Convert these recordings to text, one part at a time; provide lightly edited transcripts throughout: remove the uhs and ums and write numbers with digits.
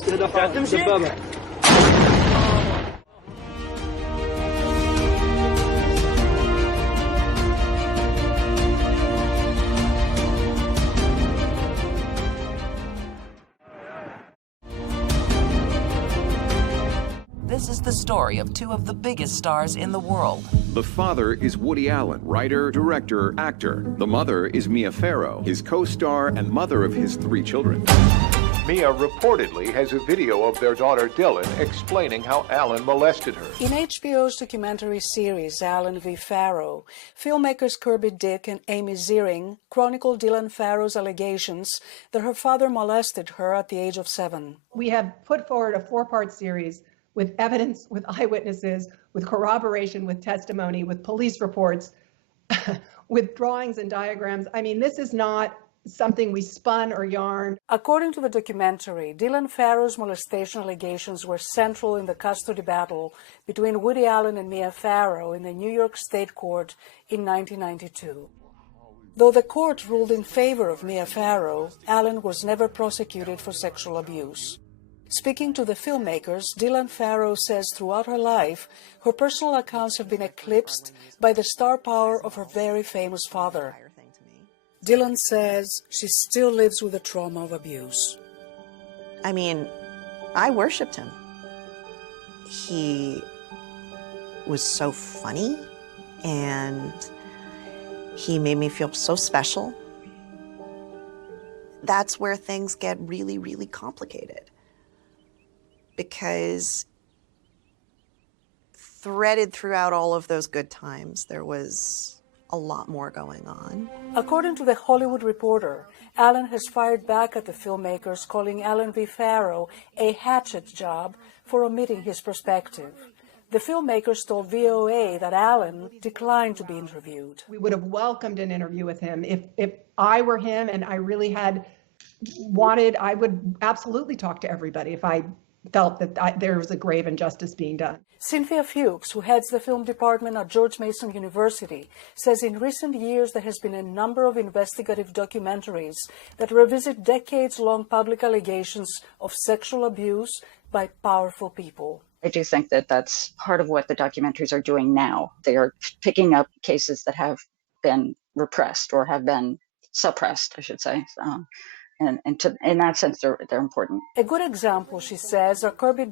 This is the story of two of the biggest stars in the world. The father is Woody Allen, writer, director, actor. The mother is Mia Farrow, his co-star and mother of his 3 children. Mia reportedly has a video of their daughter Dylan explaining how Allen molested her. In HBO's documentary series, Allen v. Farrow, filmmakers Kirby and Amy Ziering chronicle Dylan Farrow's allegations that her father molested her at the age of 7. We have put forward a 4-part series with evidence, with eyewitnesses, with corroboration, with testimony, with police reports, with drawings and diagrams. I mean, this is not something we spun or yarned. According to the documentary, Dylan Farrow's molestation allegations were central in the custody battle between Woody Allen and Mia Farrow in the New York State Court in 1992. Though the court ruled in favor of Mia Farrow, Allen was never prosecuted for sexual abuse. Speaking to the filmmakers, Dylan Farrow says throughout her life, her personal accounts have been eclipsed by the star power of her very famous father. Dylan says she still lives with the trauma of abuse. I mean, I worshipped him. He was so funny, and he made me feel so special. That's where things get really, really complicated, because threaded throughout all of those good times, there was a lot more going on. According to The Hollywood Reporter, Allen has fired back at the filmmakers, calling Allen v. Farrow a hatchet job for omitting his perspective. The filmmakers told VOA that Allen declined to be interviewed. We would have welcomed an interview with him. If I were him and I really had wanted, I would absolutely talk to everybody if I felt that there was a grave injustice being done. Cynthia Fuchs, who heads the film department at George Mason University, says in recent years there has been a number of investigative documentaries that revisit decades-long public allegations of sexual abuse by powerful people. I do think that that's part of what the documentaries are doing now. They are picking up cases that have been repressed or have been suppressed, I should say. And in that sense, they're important. A good example, she says, are Kirby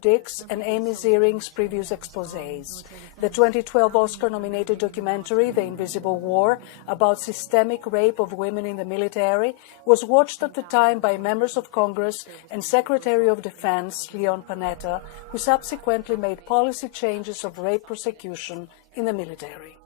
and Amy Ziering's previous exposés. The 2012 Oscar-nominated documentary, The Invisible War, about systemic rape of women in the military, was watched at the time by members of Congress and Secretary of Defense, Leon Panetta, who subsequently made policy changes of rape prosecution in the military.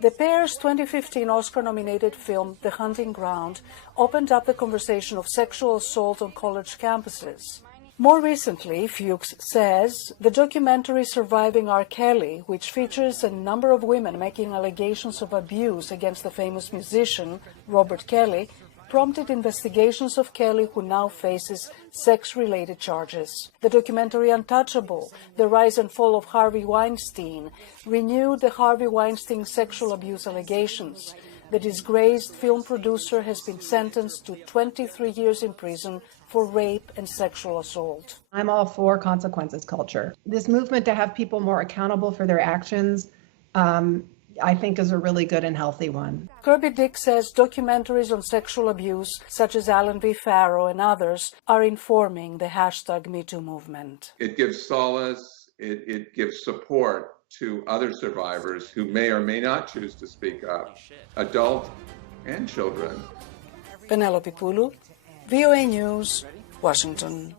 The pair's 2015 Oscar-nominated film, The Hunting Ground, opened up the conversation of sexual assault on college campuses. More recently, Fuchs says, the documentary Surviving R. Kelly, which features a number of women making allegations of abuse against the famous musician, Robert Kelly, prompted investigations of Kelly, who now faces sex-related charges. The documentary Untouchable, The Rise and Fall of Harvey Weinstein, renewed the Harvey Weinstein sexual abuse allegations. The disgraced film producer has been sentenced to 23 years in prison for rape and sexual assault. I'm all for consequences culture. This movement to have people more accountable for their actions, I think is a really good and healthy one. Kirby says documentaries on sexual abuse, such as Allen v. Farrow and others, are informing the #MeToo movement. It gives solace, it gives support to other survivors who may or may not choose to speak up, adults and children. Penelope Poulou, VOA News, Washington.